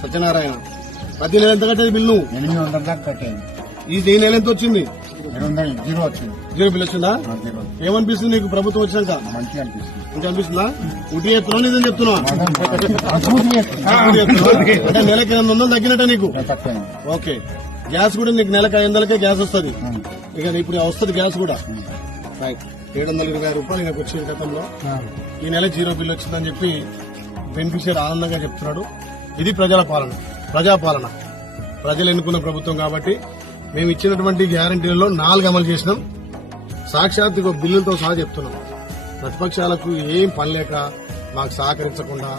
సత్యనారాయణ. ప్రతి నెల ఎంత కట్టేది బిల్లు. ఎనిమిది వందల దాకా కట్టేది. ఈ ఈ నెల ఎంత వచ్చింది? జీరో వచ్చింది. జీరో బిల్ వచ్చిందా? ఏమనిపిస్తుంది నీకు ప్రభుత్వం వచ్చినాక? మంచిగా అనిపిస్తుంది. ఇంకా అనిపిస్తుందా? ఉటి ఎత్తున్నా నిజం చెప్తున్నా. అంటే నెలకి ఎనిమిది వందలు తగ్గినట్ట నీకు? ఓకే. గ్యాస్ కూడా నీకు నెలకు ఐదు వందలకే గ్యాస్ వస్తుంది. ఇక ఇప్పుడు వస్తుంది గ్యాస్ కూడా. రైట్ ఏడు వందల ఇరవై రూపాయలు నాకు వచ్చింది గతంలో. ఈ నెల జీరో బిల్ వచ్చిందని చెప్పి బెనిఫిషియర్ ఆనందంగా చెప్తున్నాడు. ఇది ప్రజల పాలన ప్రజాపాలన ప్రజలు ఎన్నుకున్న ప్రభుత్వం కాబట్టి మేము ఇచ్చినటువంటి గ్యారంటీలలో నాలుగు అమలు చేసినాం. సాక్షాత్ బిల్లులతో సహా చెప్తున్నాం. ప్రతిపక్షాలకు ఏం పని లేక మాకు సహకరించకుండా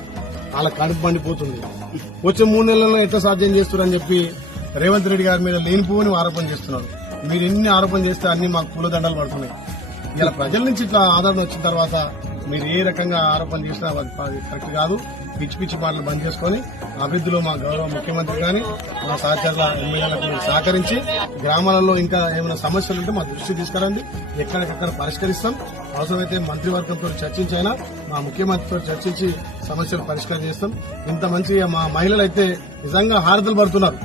వాళ్ళ కడుపు పండిపోతుంది వచ్చే మూడు నెలల్లో ఎట్లా సాధ్యం చేస్తున్నారని చెప్పి రేవంత్ రెడ్డి గారి మీద లేనిపోని ఆరోపణ చేస్తున్నారు. మీరు ఎన్ని ఆరోపణ చేస్తే అన్ని మాకు పూలదండలు పడుతున్నాయి. ఇలా ప్రజల నుంచి ఇట్లా ఆదరణ వచ్చిన తర్వాత మీరు ఏ రకంగా ఆరోపణ చేసినా అది కరెక్ట్ కాదు. పిచ్చి పిచ్చి మాటలు బంద్ చేసుకొని అభివృద్ధిలో మా గౌరవ ముఖ్యమంత్రి కానీ మా సహచరుల ఎమ్మెల్యేలకు మీరు సహకరించి గ్రామాలలో ఇంకా ఏమైనా సమస్యలు ఉంటే మా దృష్టి తీసుకురండి. ఎక్కడికక్కడ పరిష్కరిస్తాం. అవసరమైతే మంత్రివర్గంతో చర్చించైనా మా ముఖ్యమంత్రితో చర్చించి సమస్యలు పరిష్కారం చేస్తాం. ఇంత మంచిగా మా మహిళలు అయితే నిజంగా హారతలు పడుతున్నారు.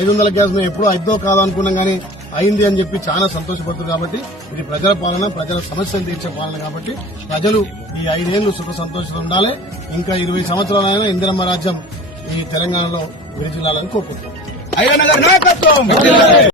ఐదు వందల గ్యాస్ మేము ఎప్పుడూ అయిద్దో కాదనుకున్నాం కానీ అయింది అని చెప్పి చాలా సంతోషపడుతుంది కాబట్టి ఇది ప్రజల పాలన ప్రజల సమస్యలు తీర్చే పాలన కాబట్టి ప్రజలు ఈ ఐదేళ్ళు సుఖ సంతోషాలు ఉండాలి. ఇంకా ఇరవై సంవత్సరాలైనా ఇందిరమ్మ రాజ్యం ఈ తెలంగాణలో విరిజిల్లాలని కోరుకుంటున్నాం.